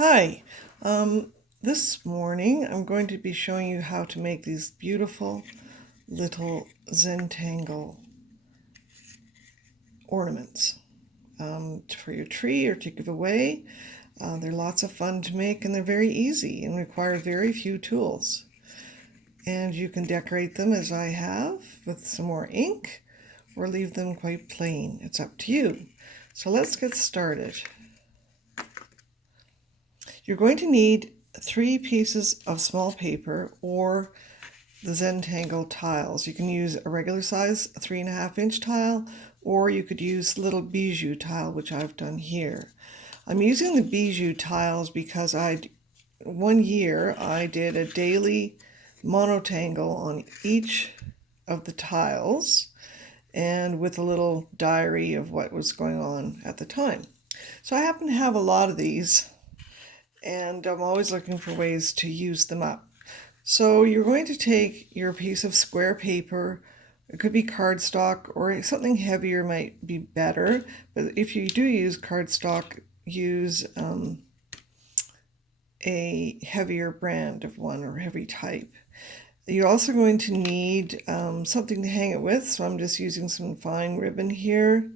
Hi, this morning I'm going to be showing you how to make these beautiful little Zentangle ornaments for your tree or to give away. They're lots of fun to make and they're very easy and require very few tools. And you can decorate them as I have with some more ink or leave them quite plain. It's up to you. So let's get started. You're going to need 3 pieces of small paper or the Zentangle tiles. You can use a regular size 3.5-inch tile, or you could use little bijou tile, which I've done here. I'm using the bijou tiles because one year I did a daily monotangle on each of the tiles and with a little diary of what was going on at the time. So I happen to have a lot of these, and I'm always looking for ways to use them up. So you're going to take your piece of square paper. It could be cardstock or something heavier might be better, but if you do use cardstock, use a heavier brand of one or heavy type. You're also going to need something to hang it with, so I'm just using some fine ribbon here.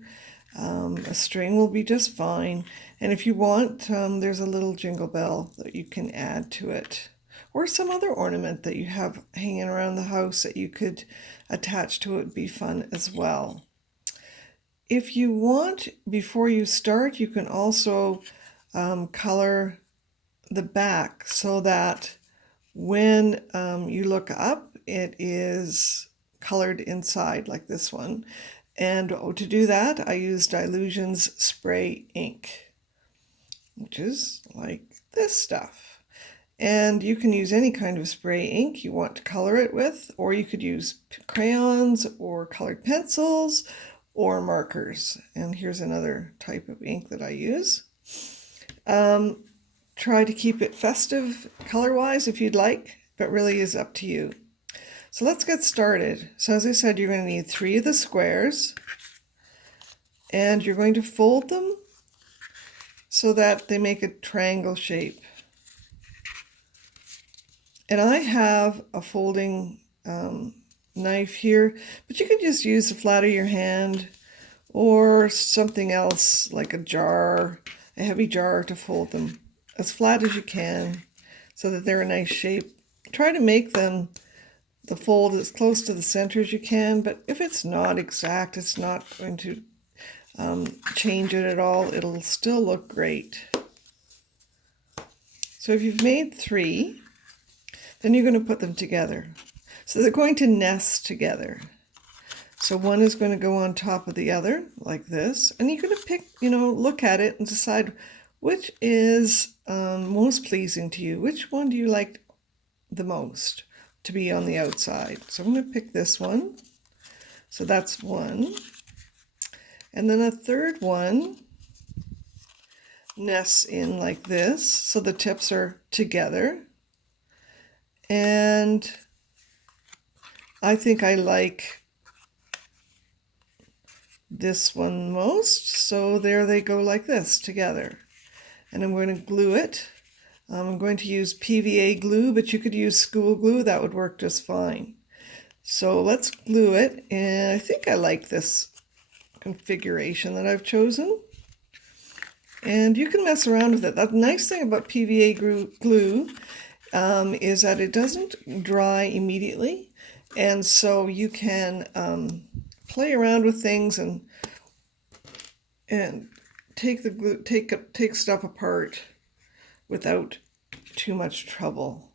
A string will be just fine, and if you want, there's a little jingle bell that you can add to it, or some other ornament that you have hanging around the house that you could attach to it would be fun as well. If you want, before you start, you can also color the back so that when you look up, it is colored inside like this one. And to do that, I use Dylusion's spray ink, which is like this stuff. And you can use any kind of spray ink you want to color it with, or you could use crayons or colored pencils or markers. And here's another type of ink that I use. Try to keep it festive color-wise if you'd like, but really is up to you. So let's get started. So as I said, you're going to need 3 of the squares, and you're going to fold them so that they make a triangle shape. And I have a folding knife here, but you could just use the flat of your hand or something else like a jar, a heavy jar, to fold them as flat as you can so that they're a nice shape. Try to make them the fold as close to the center as you can, but if it's not exact, it's not going to change it at all. It'll still look great. So if you've made 3, then you're going to put them together. So they're going to nest together. So one is going to go on top of the other like this, and you're going to pick, look at it and decide which is most pleasing to you. Which one do you like the most to be on the outside? So I'm going to pick this one. So that's one. And then a third one nests in like this, so the tips are together. And I think I like this one most, so there they go like this together. And I'm going to glue it. I'm going to use PVA glue, but you could use school glue. That would work just fine. So let's glue it, and I think I like this configuration that I've chosen. And you can mess around with it. The nice thing about PVA glue is that it doesn't dry immediately, and so you can play around with things and take the glue, take stuff apart without too much trouble.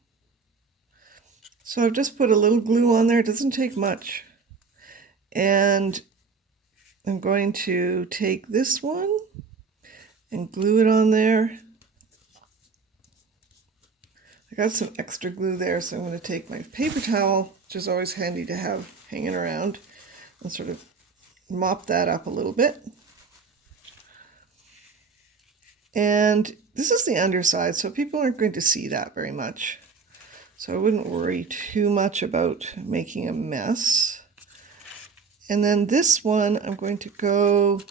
So I've just put a little glue on there. It doesn't take much. And I'm going to take this one and glue it on there. I got some extra glue there, so I'm going to take my paper towel, which is always handy to have hanging around, and sort of mop that up a little bit. And this is the underside, so people aren't going to see that very much. So I wouldn't worry too much about making a mess. And then this one, I'm going to go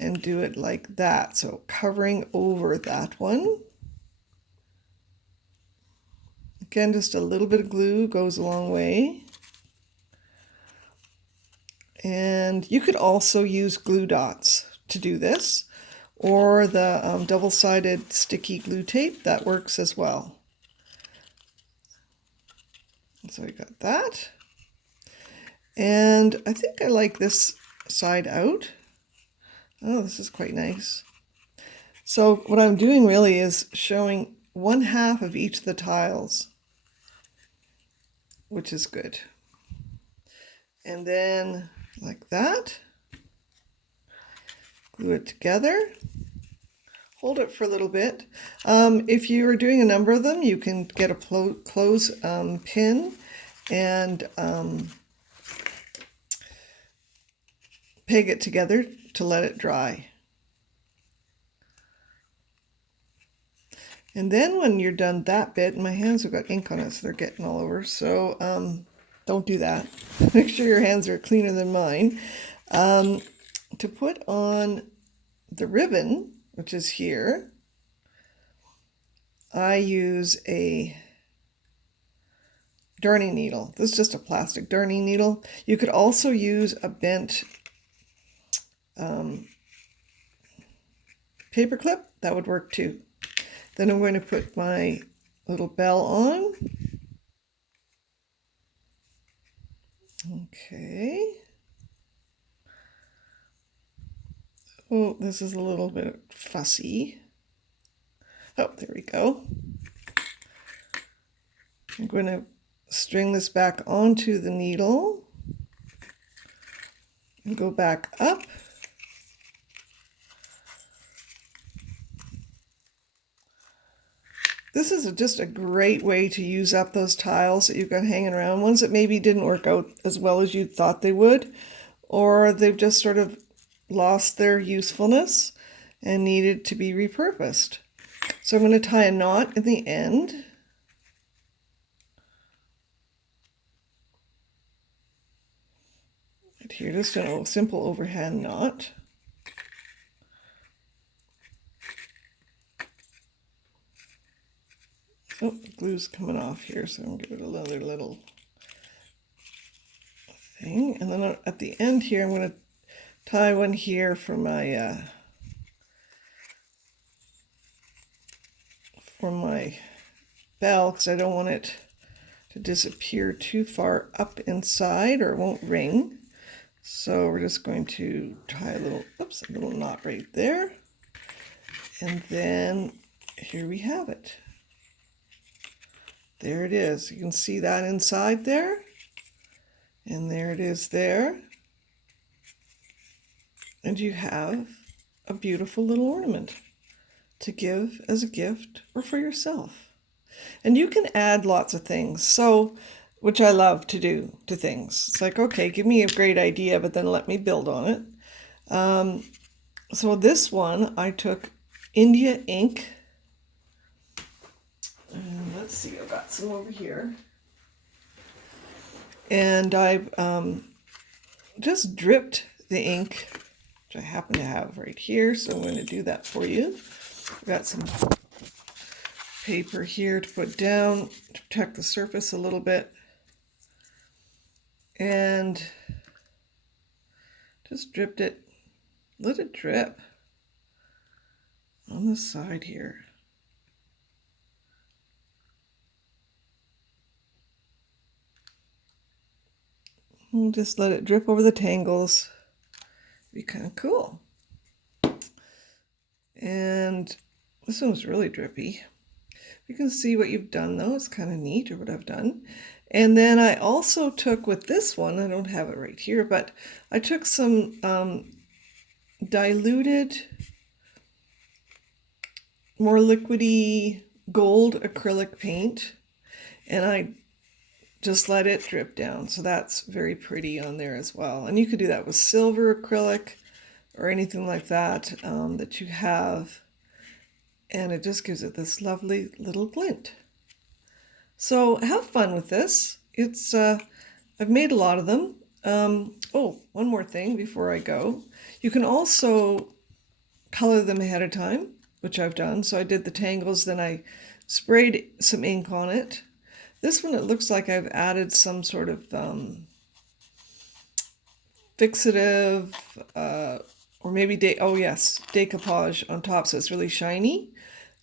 and do it like that. So covering over that one. Again, just a little bit of glue goes a long way. And you could also use glue dots to do this, or the double-sided sticky glue tape, that works as well. So we got that. And I think I like this side out. Oh, this is quite nice. So what I'm doing really is showing 1/2 of each of the tiles, which is good. And then like that, glue it together, hold it for a little bit. If you are doing a number of them, you can get a clothes pin and peg it together to let it dry. And then when you're done that bit, and my hands have got ink on it, so they're getting all over, so don't do that. Make sure your hands are cleaner than mine. To put on the ribbon, which is here, I use a darning needle. This is just a plastic darning needle. You could also use a bent paper clip. That would work too. Then I'm going to put my little bell on. Okay. Oh, this is a little bit fussy. Oh, there we go. I'm going to string this back onto the needle and go back up. This is just a great way to use up those tiles that you've got hanging around, ones that maybe didn't work out as well as you thought they would, or they've just sort of lost their usefulness and needed to be repurposed. So I'm going to tie a knot in the end. And here, just a simple overhand knot. Oh, the glue's coming off here, so I'm going to give it another little thing. And then at the end here, I'm going to tie one here for my bell, because I don't want it to disappear too far up inside or it won't ring. So we're just going to tie a little knot right there. And then here we have it. There it is. You can see that inside there. And there it is there. And you have a beautiful little ornament to give as a gift or for yourself. And you can add lots of things, so which I love to do to things. It's like, okay, give me a great idea, but then let me build on it. So this one, I took India ink. And let's see, I've got some over here. And I've just dripped the ink, which I happen to have right here, so I'm going to do that for you. I've got some paper here to put down to protect the surface a little bit. And just dripped it, let it drip on the side here. We'll just let it drip over the tangles. Be kind of cool. And this one's really drippy. You can see what you've done though. It's kind of neat, or what I've done. And then I also took with this one, I don't have it right here, but I took some diluted, more liquidy gold acrylic paint, and I just let it drip down. So that's very pretty on there as well. And you could do that with silver acrylic or anything like that that you have. And it just gives it this lovely little glint. So have fun with this. It's I've made a lot of them. Oh, one more thing before I go. You can also color them ahead of time, which I've done. So I did the tangles, then I sprayed some ink on it. This one, it looks like I've added some sort of fixative, or maybe, oh yes, decoupage on top, so it's really shiny.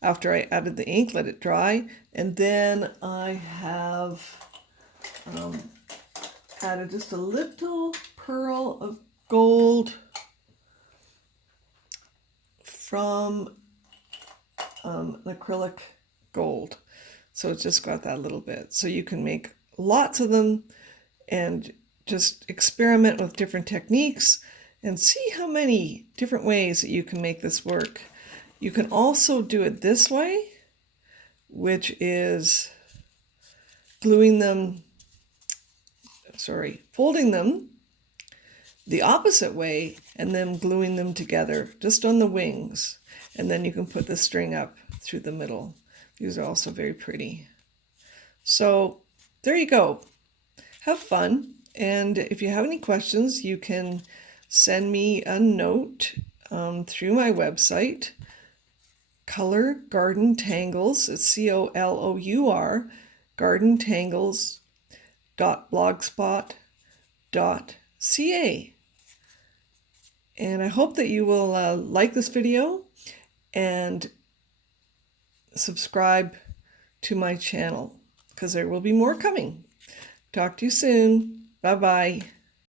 After I added the ink, let it dry, and then I have added just a little pearl of gold from an acrylic gold. So it's just got that little bit. So you can make lots of them and just experiment with different techniques and see how many different ways that you can make this work. You can also do it this way, which is folding them the opposite way and then gluing them together just on the wings. And then you can put the string up through the middle. These are also very pretty. So there you go. Have fun. And if you have any questions, you can send me a note through my website, Color Garden Tangles. It's COLOUR, gardentangles.blogspot.ca. And I hope that you will like this video and subscribe to my channel, because there will be more coming. Talk to you soon. Bye-bye.